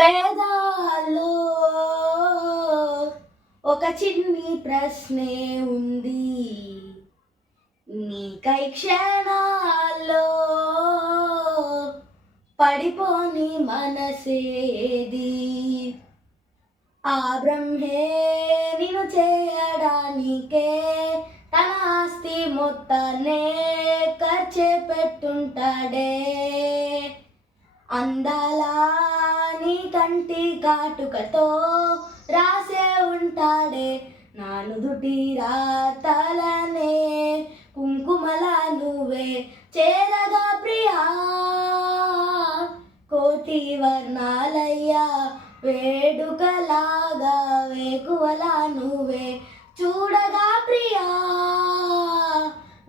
పేదాల్లో ఒక చిన్ని ప్రశ్నే ఉంది, నీకై క్షణాల్లో పడిపోని మనసేది. ఆ బ్రహ్మే నిన్ను చేయడానికే తన ఆస్తి మొత్తాన్నే ఖర్చే పెట్టుంటాడే. అందాలా నీ కంటి కాటుకతో రాసే ఉంటాడే నా నుదుటి రాతలనే. కుంకుమలా నువ్వే చేరగా ప్రియా, కోటి వర్ణాలయ్యా వేడుకలాగా వేకువలా నువ్వే చూడగా ప్రియా.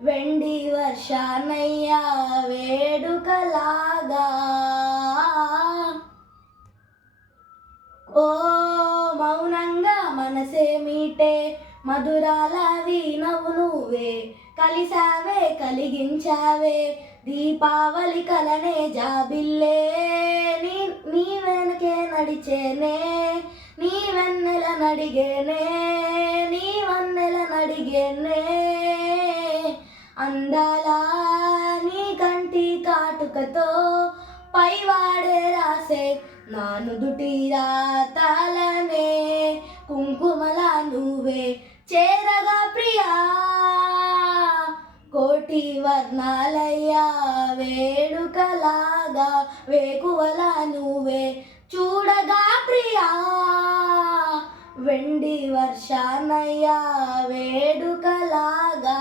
వెండి వర్షానయ్యా వేడుకలాగా. ఓ మౌనంగా మనసే మీటే మధురాల వీణవు నువ్వే, కలిసావే కలిగించావే దీపావళి కలనే జాబిల్లే. నీ వెనకే నడిచేనే, నీ వెన్నెల నడిగేనే, నీ వన్నెల నడిగేనే. అందాలా నీ కంటి కాటుకతో పైవాడే రాసే నా నుదుటి రాతలనే. కుంకుమలా నువ్వే చేరగా ప్రియా, కోటి వర్ణాలయ్యా వేడుకలాగా వేకువలా నువ్వే చూడగా ప్రియా. వెండి వర్షానయ్యా వేడుకలాగా.